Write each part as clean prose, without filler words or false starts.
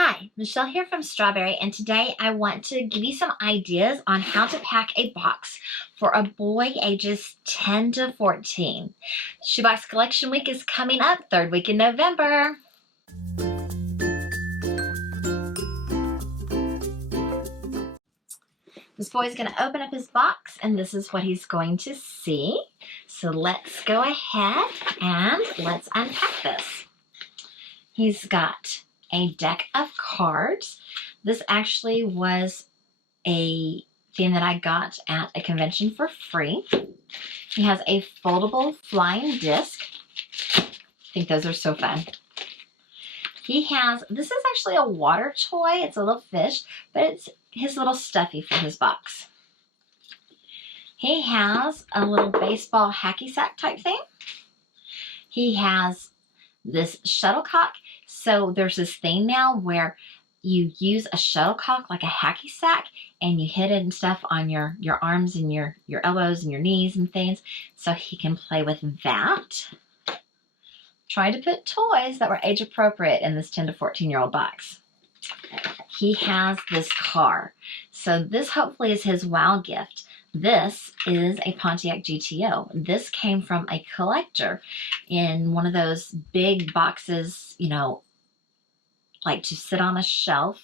Hi, Michelle here from Strawberry, and today I want to give you some ideas on how to pack a box for a boy ages 10 to 14. Shoebox Collection Week is coming up, third week in November. This boy's going to open up his box, and this is what he's going to see. So let's go ahead and let's unpack this. He's got a deck of cards. This actually was a thing that I got at a convention for free. He has a foldable flying disc. I think those are so fun. He has, this is actually a water toy. It's a little fish, but it's his little stuffy for his box. He has a little baseball hacky sack type thing. He has this shuttlecock. So there's this thing now where you use a shuttlecock like a hacky sack and you hit it and stuff on your arms and your elbows and your knees and things, so he can play with that. Trying to put toys that were age appropriate in this 10 to 14-year-old box. He has this car. So this hopefully is his wow gift. This is a Pontiac GTO. This came from a collector in one of those big boxes, you know, like to sit on a shelf.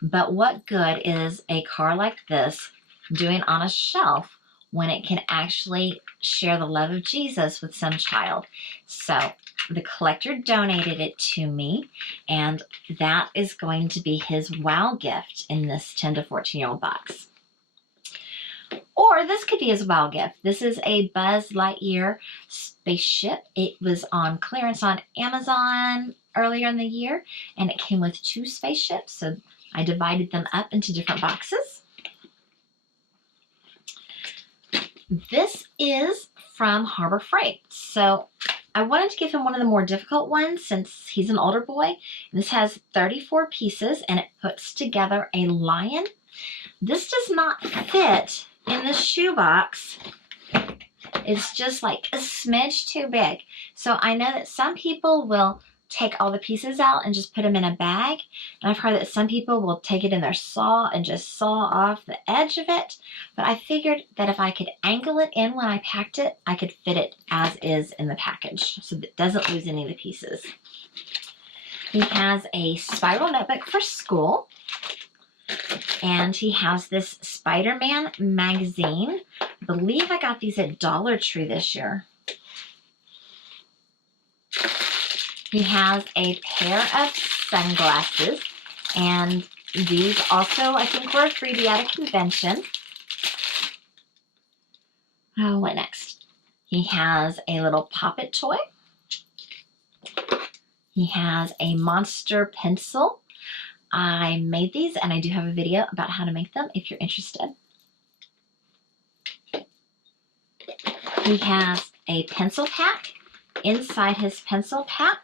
But what good is a car like this doing on a shelf when it can actually share the love of Jesus with some child? So the collector donated it to me, and that is going to be his wow gift in this 10 to 14-year-old box. Or this could be his wow gift. This is a Buzz Lightyear spaceship. It was on clearance on Amazon earlier in the year, and it came with 2 spaceships, so I divided them up into different boxes. This is from Harbor Freight. So I wanted to give him one of the more difficult ones since he's an older boy. This has 34 pieces, and it puts together a lion. This does not fit in the shoebox. It's just like a smidge too big. So I know that some people will take all the pieces out and just put them in a bag. And I've heard that some people will take it in their saw and just saw off the edge of it. But I figured that if I could angle it in when I packed it, I could fit it as is in the package so that it doesn't lose any of the pieces. He has a spiral notebook for school. And he has this Spider-Man magazine. I believe I got these at Dollar Tree this year. He has a pair of sunglasses, and these also, I think, were a freebie at a convention. Oh, what next? He has a little Pop-It toy. He has a monster pencil. I made these, and I do have a video about how to make them if you're interested. He has a pencil pack. Inside his pencil pack,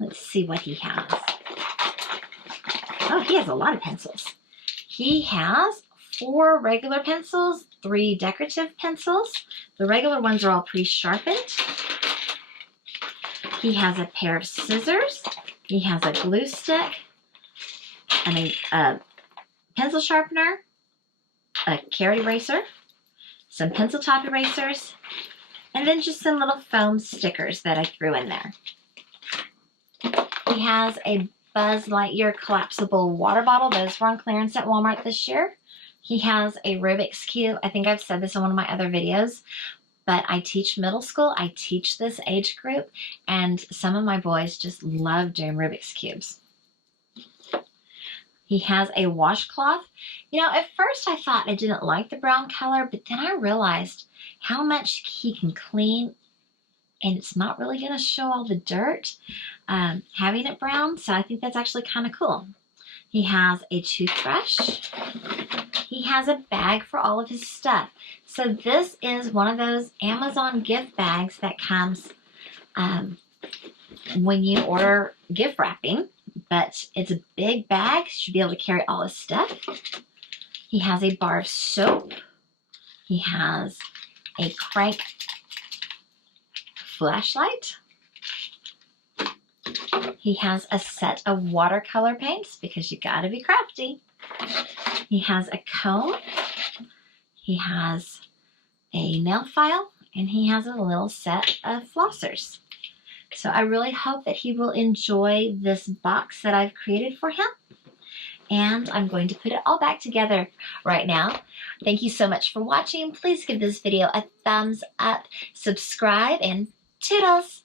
let's see what he has. Oh, he has a lot of pencils. He has 4 regular pencils, 3 decorative pencils. The regular ones are all pre-sharpened. He has a pair of scissors. He has a glue stick and a pencil sharpener, a carrot eraser, some pencil top erasers, and then just some little foam stickers that I threw in there. He has a Buzz Lightyear collapsible water bottle. Those were on clearance at Walmart this year. He has a Rubik's Cube. I think I've said this in one of my other videos, but I teach middle school. I teach this age group, and some of my boys just love doing Rubik's Cubes. He has a washcloth. You know, at first I thought I didn't like the brown color, but then I realized how much he can clean, and it's not really going to show all the dirt having it brown, so I think that's actually kind of cool. He has a toothbrush. He has a bag for all of his stuff. So this is one of those Amazon gift bags that comes when you order gift wrapping, but it's a big bag. You should be able to carry all his stuff. He has a bar of soap. He has a crank flashlight. He has a set of watercolor paints because you gotta be crafty. He has a comb. He has a nail file, and he has a little set of flossers. So I really hope that he will enjoy this box that I've created for him. And I'm going to put it all back together right now. Thank you so much for watching. Please give this video a thumbs up, subscribe, and toodles!